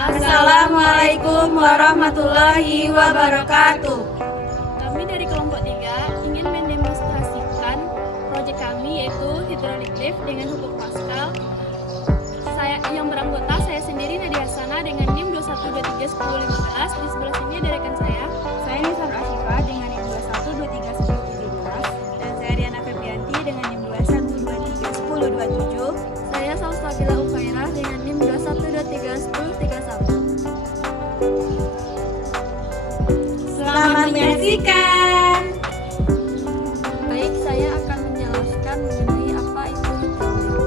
Assalamualaikum warahmatullahi wabarakatuh. Kami dari kelompok 3 ingin mendemonstrasikan proyek kami yaitu hidrolik lift dengan huruf Pascal. Yang beranggota saya sendiri Nadia Hasanah dengan NIM 21231015. Di sebelah sini ada rekan saya. Saya Nisar Asyifa dengan NIM 21231017. Dan saya Riana Febrianti dengan NIM 21231027. Saya Salsabila Ufairah dengan NIM 21231031. Selamat menyaksikan. Baik, saya akan menjelaskan mengenai apa itu hidrolik.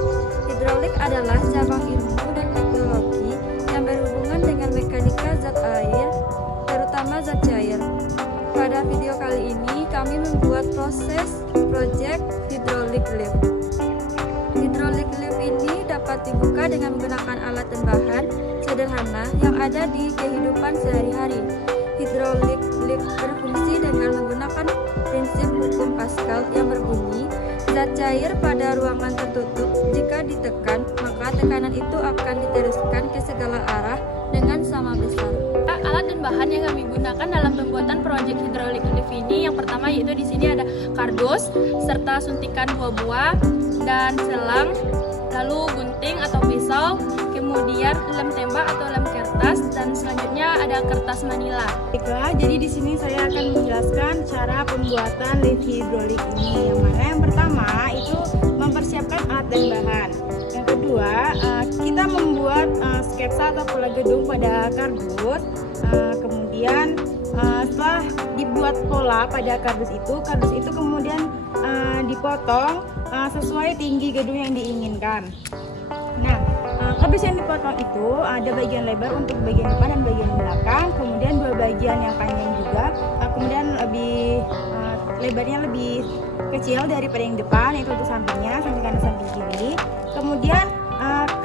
Hidrolik adalah cabang ilmu dan teknologi yang berhubungan dengan mekanika zat air, terutama zat cair. Pada video kali ini, kami membuat proses proyek hidrolik lift. Hidrolik lift ini dapat dibuka dengan menggunakan alat dan bahan sederhana yang ada di kehidupan sehari-hari. Hidrolik lift berfungsi dengan menggunakan prinsip hukum Pascal yang berbunyi, zat cair pada ruangan tertutup jika ditekan, maka tekanan itu akan diteruskan ke segala arah dengan sama besar. Alat dan bahan yang kami gunakan dalam pembuatan proyek hidrolik lift ini, yang pertama yaitu di sini ada kardus serta suntikan buah-buah dan selang, lalu gunting atau pisau, kemudian lem tembak atau lem kertas, dan selanjutnya ada kertas manila. Baiklah, jadi di sini saya akan menjelaskan cara pembuatan lift hidrolik ini. Yang mana yang pertama itu mempersiapkan alat dan bahan. Yang kedua, kita membuat sketsa atau pola gedung pada kardus. Kemudian setelah dibuat pola pada kardus itu kemudian dipotong sesuai tinggi gedung yang diinginkan. Nah, kardus yang dipotong itu ada bagian lebar untuk bagian depan dan bagian belakang, kemudian dua bagian yang panjang juga, kemudian lebarnya lebih kecil daripada yang depan, yaitu untuk sampingnya, samping kanan samping kiri. Kemudian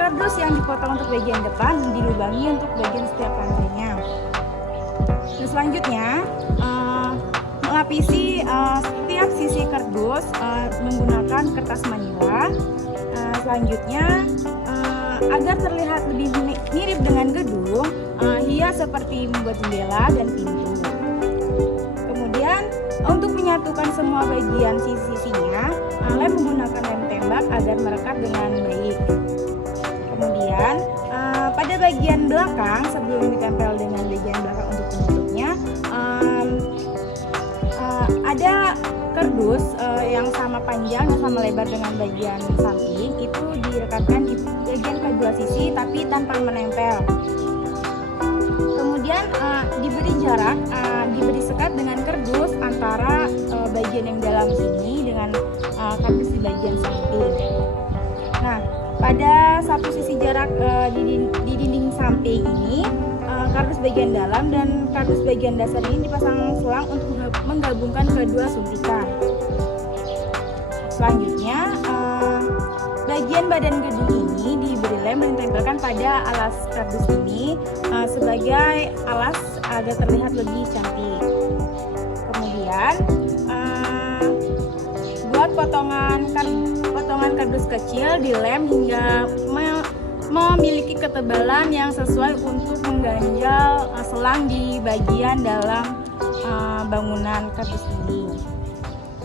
kardus yang dipotong untuk bagian depan dilubangi untuk bagian setiap lantainya. Dan selanjutnya melapisi setiap sisi kardus menggunakan kertas manila. Selanjutnya agar terlihat lebih mirip dengan gedung, hias seperti membuat jendela dan pintu. Kemudian untuk menyatukan semua bagian sisi-sisinya, lem menggunakan lem tembak agar merekat dengan baik. Kemudian pada bagian belakang, sebelum ditempel dengan bagian belakang untuk penutupnya, ada kardus yang sama panjang dan sama lebar dengan bagian samping, itu direkatkan di bagian kedua sisi tapi tanpa menempel. Kemudian diberi jarak, diberi sekat dengan kardus antara bagian yang dalam sini dengan kardus di bagian samping. Nah, pada satu sisi jarak di dinding samping ini, kardus bagian dalam dan kardus bagian dasar ini dipasang selang untuk menggabungkan kedua suntikan. Selanjutnya, bagian badan gedung ini diberi lem dan ditempelkan pada alas kardus ini sebagai alas agar terlihat lebih cantik. Kemudian buat potongan kardus kecil dilem hingga memiliki ketebalan yang sesuai untuk mengganjal selang di bagian dalam bangunan kardus ini.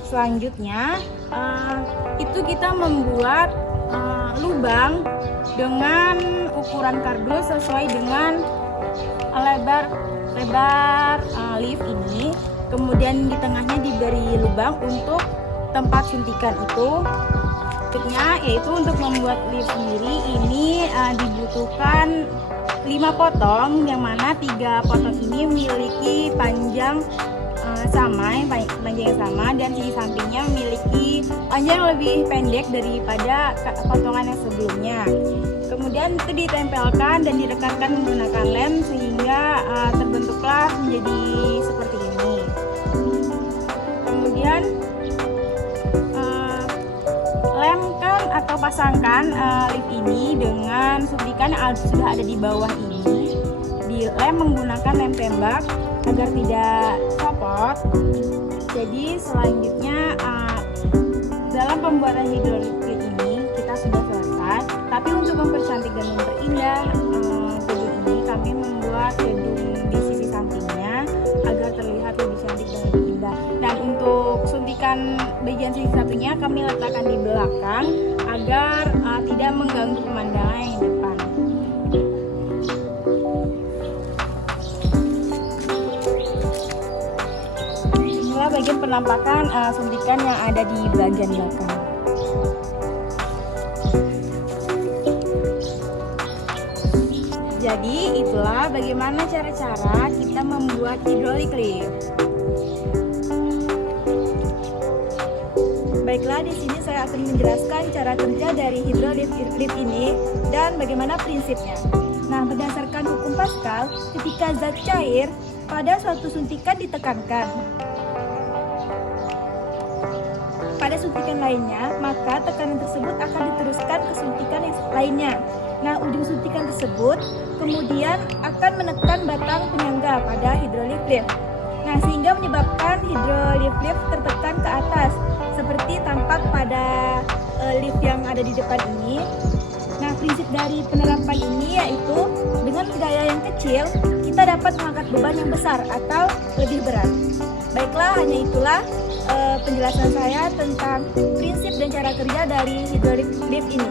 Selanjutnya itu kita membuat lubang dengan ukuran kardus sesuai dengan lebar lift ini. Kemudian di tengahnya diberi lubang untuk tempat suntikan itu. Berikutnya yaitu untuk membuat lift sendiri ini dibutuhkan 5 potong, yang mana 3 potong ini memiliki panjang panjang yang sama, dan sisi sampingnya memiliki panjang lebih pendek daripada potongan yang sebelumnya. Kemudian itu ditempelkan dan direkatkan menggunakan lem sehingga terbentuklah menjadi seperti ini. Kemudian lemkan atau pasangkan lift ini dengan suntikan yang sudah ada di bawah ini. Dilem menggunakan lem tembak agar tidak copot. Jadi selanjutnya dalam pembuatan hidrolik ini kita sudah selesai. Tapi untuk mempercantik dan memperindah gedung ini, kami bagian sisi satunya kami letakkan di belakang agar tidak mengganggu pemandangan yang depan. Inilah bagian penampakan suntikan yang ada di bagian belakang. Jadi itulah bagaimana cara-cara kita membuat hydraulic lift. Baiklah, di sini saya akan menjelaskan cara kerja dari hydraulic lift ini dan bagaimana prinsipnya. Nah, berdasarkan hukum Pascal, ketika zat cair pada suatu suntikan ditekankan pada suntikan lainnya, maka tekanan tersebut akan diteruskan ke suntikan yang lainnya. Nah, ujung suntikan tersebut kemudian akan menekan batang penyangga pada hydraulic lift. Nah, sehingga menyebabkan hydraulic lift tertekan ke atas, seperti tampak pada lift yang ada di depan ini. Nah, prinsip dari penerapan ini yaitu dengan gaya yang kecil, kita dapat mengangkat beban yang besar atau lebih berat. Baiklah, hanya itulah penjelasan saya tentang prinsip dan cara kerja dari hydraulic lift ini.